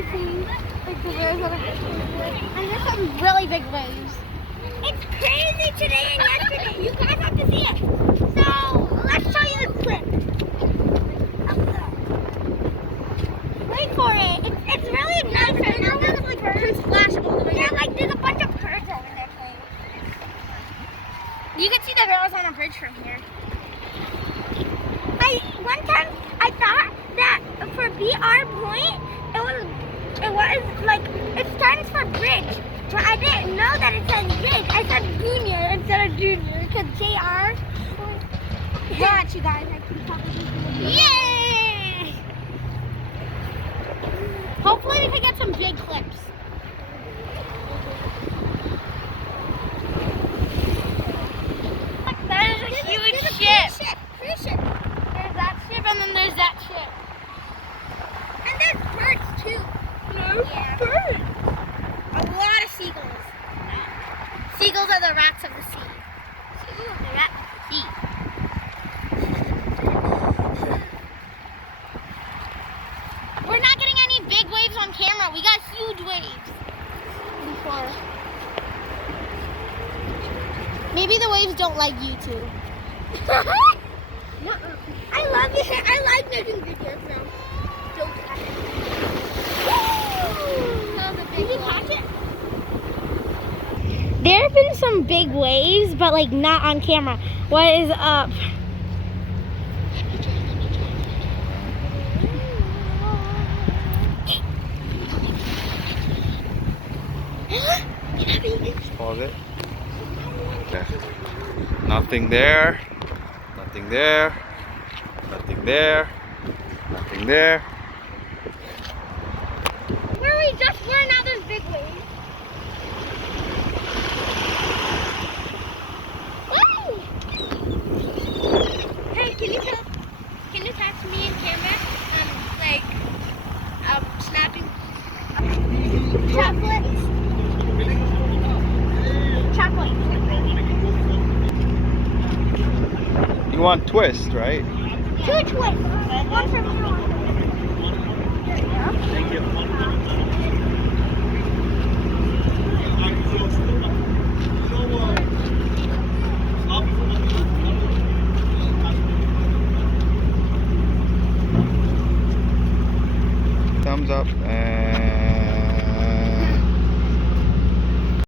to see like the waves that are and there's some really big waves. It's crazy today and yesterday. You guys have to see it. So let's show you the clip. Wait for it. It's really nice right now. There's like birds flashing all the way. Yeah, like there's a bunch of birds over there playing. You can see the girls on a bridge from here. One time I thought that for BR Point it was like it stands for bridge, but I didn't know that it says bridge. I said junior instead of junior because JR. Watch you guys. Yay! Hopefully we can get some big clips. That is a huge ship. Cruise ship. There's that ship and then there's that ship. And there's birds too. No, yeah. Birds. A lot of seagulls. Seagulls are the rats of the sea. Seagulls are the rats of the sea. We're not getting any big waves on camera. We got huge waves. Before. Maybe the waves don't like you too. I love it. I like making videos now. Don't catch it. Did you catch it? There have been some big waves, but like not on camera. What is up? Pause it. Okay. Nothing there. Nothing there. Nothing there. Nothing there. Where we just were, now there's big waves. Woo! Hey, can you text me and camera? Snapping chocolates. Chocolates. You want twist, right? 2 twists. One from here, one from here. There you go.